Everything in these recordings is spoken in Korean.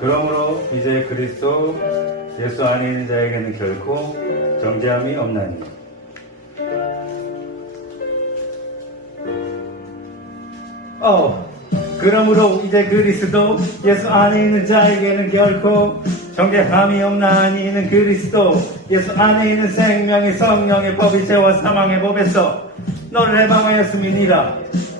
그러므로 이제 그리스도 예수 안에 있는 자에게는 결코 정죄함이 없나니. 어, 그러므로 이제 그리스도 예수 안에 있는 자에게는 결코 정죄함이 없나니. 이는 그리스도 예수 안에 있는 생명의 성령의 법이 죄와 사망의 법에서 너를 해방하였음이니라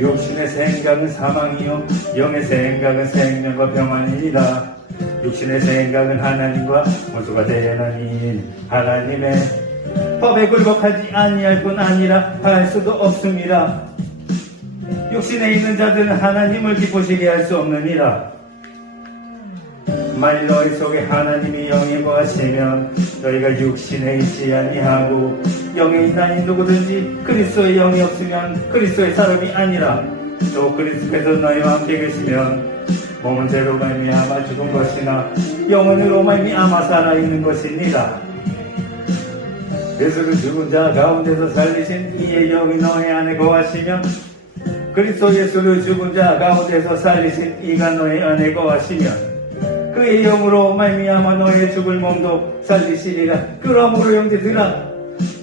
육신의 생각은 사망이요, 영의 생각은 생명과 평안이니라. 육신의 생각은 하나님과 원수가 되려나니 하나님의 법에 굴복하지 아니할 뿐 아니라 할 수도 없음이라. 육신에 있는 자들은 하나님을 기쁘시게 할 수 없느니라. 만일 너희 속에 하나님이 영이 거하시면 너희가 육신에 있지 아니하고 영에 있나니 누구든지 그리스도의 영이 없으면 그리스도의 사람이 아니라 또 그리스도께서 너희와 함께 계시면 몸은 죄로 말미암아 죽은 것이나 영혼으로 말미암아 살아있는 것이니라. 예수를 죽은 자 가운데서 살리신 이의 영이 너희 안에 거하시면 그리스도 예수를 죽은 자 가운데서 살리신 이가 너희 안에 거하시면 그의 영으로 말미암아 너의 죽을 몸도 살리시리라. 그러므로 형제들아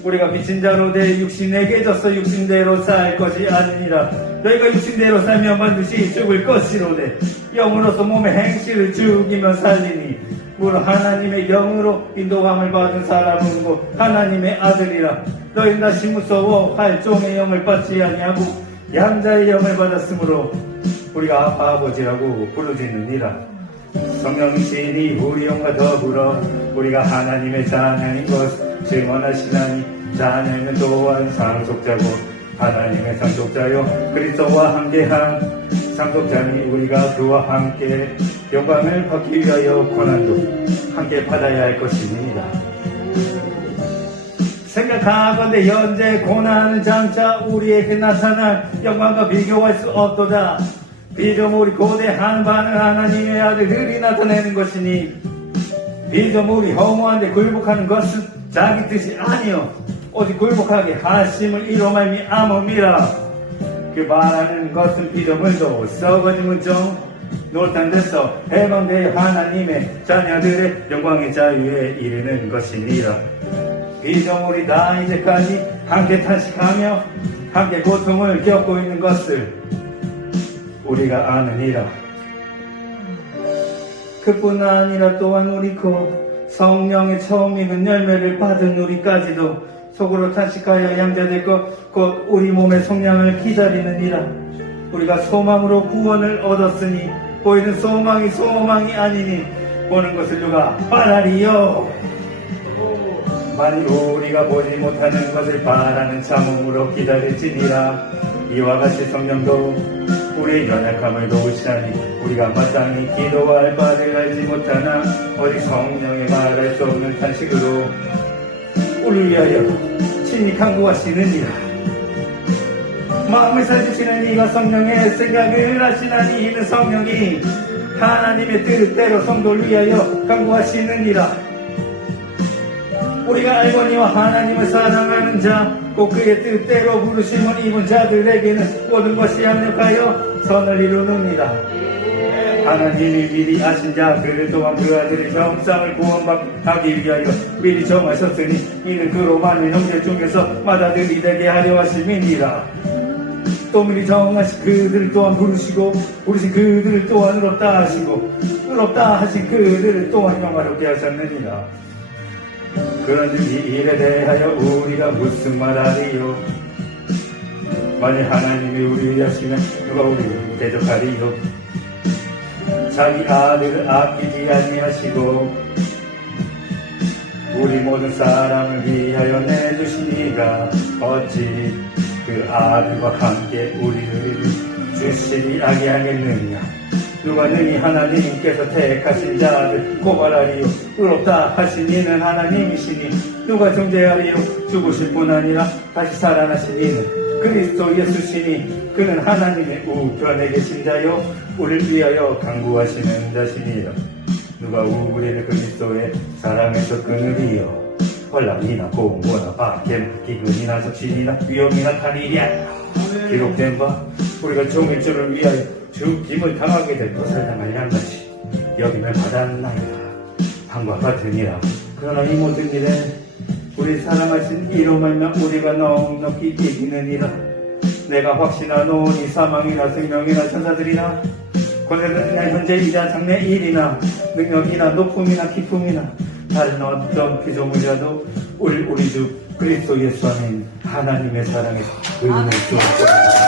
우리가 비친 자로 내 육신에게 져서 육신대로 살 것이 아니니라. 너희가 육신대로 살면 반드시 죽을 것이로되 영으로서 몸의 행실을 죽이며 살리니 물론 하나님의 영으로 인도함을 받은 사람은 곧 하나님의 아들이라. 너희는 다시 무서워할 종의 영을 받지 아니하고 양자의 영을 받았으므로 우리가 아버지라고 부르짖느니라 성령이 신이 우리 영과 더불어 우리가 하나님의 자녀인 것 증언하시나니 자녀는 또한 상속자고 하나님의 상속자요 그리스도와 함께한 상속자니 우리가 그와 함께 영광을 받기 위하여 고난도 함께 받아야 할 것입니다. 생각하건대 현재 고난은 장차 우리에게 나타날 영광과 비교할 수 없도다. 비조물이 고대한 바는 하나님의 아들들이 나타내는 것이니 비조물이 허무한데 굴복하는 것은 자기 뜻이 아니요. 오직 굴복하게 하심을 이로 말미암음이라. 그 말하는 것은 비조물도 썩어짐은 좀 놀탄 데서 해방되어 하나님의 자녀들의 영광의 자유에 이르는 것이니라. 비조물이 다 이제까지 함께 탄식하며 함께 고통을 겪고 있는 것을 우리가 아느니라. 그뿐 아니라 또한 우리 곧 성령의 처음 있는 열매를 받은 우리까지도 속으로 탄식하여 양자될 것, 곧 우리 몸의 성량을 기다리느니라. 우리가 소망으로 구원을 얻었으니 보이는 소망이 소망이 아니니 보는 것을 누가 바라리요. 만일 우리가 보지 못하는 것을 바라는 참음으로 기다릴지니라 이와 같이 성령도 우리의 연약함을 도우시나니 우리가 마땅히 기도할 바를 알지 못하나 오직 성령의 말할 수 없는 탄식으로 우리를 위하여 친히 강구하시느니라. 마음을 살주시는 이가 성령의 생각을 하시나니 이는 성령이 하나님의 뜻대로 성도를 위하여 강구하시느니라 우리가 알거니와 하나님을 사랑하는 자, 꼭 그의 뜻대로 부르심을 입은 자들에게는 모든 것이 합력하여 선을 이루느니라. 하나님이 미리 아신 자, 그를 또한 그 아들의 형상을 구원하기 위하여 미리 정하셨으니 이는 그로 많은 형제 중에서 맏아들이 되게 하려 하심이니라. 또 미리 정하신 그들을 또한 부르시고 부르신 그들을 또한 의롭다 하시고 의롭다 하신 그들을 또한 영화롭게 하셨느니라. 그런즉 이 일에 대하여 우리가 무슨 말하리요? 만일 하나님이 우리를 위하시면 누가 우리를 대적하리요? 자기 아들을 아끼지 아니하시고 우리 모든 사람을 위하여 내주시니가 어찌 그 아들과 함께 우리를 주시리 아니하겠느냐? 누가 능히 하나님께서 택하신 자를 고발하리요. 의롭다 하신 이는 하나님이시니 누가 정죄하리요? 죽으실 뿐 아니라 다시 살아나신 이는 그리스도 예수시니 그는 하나님의 우편에 계신 자요. 우리를 위하여 강구하시는 자시니라 누가 우리를 그리스도의 사랑에서 끊으리요? 혼란이나 공고나 박해 기근이나 적신이나 위험이나 탈이랴 기록된 바 우리가 종일 주를 위하여 죽임을 당하게 될 것을 당할 양같이 여김을 받았나이다. 한과 같으니라. 그러나 이 모든 일에 우리 사랑하신 이로 말면 우리가 넉넉히 이기느니라. 내가 확신하노니 사망이나 생명이나 천사들이나 권세는 현재 이자 장래 일이나 능력이나 높음이나 기쁨이나 다른 어떤 피조물이라도 우리 우리 주 그리스도 예수 안에 하나님의 사랑에 의를 주옵소서.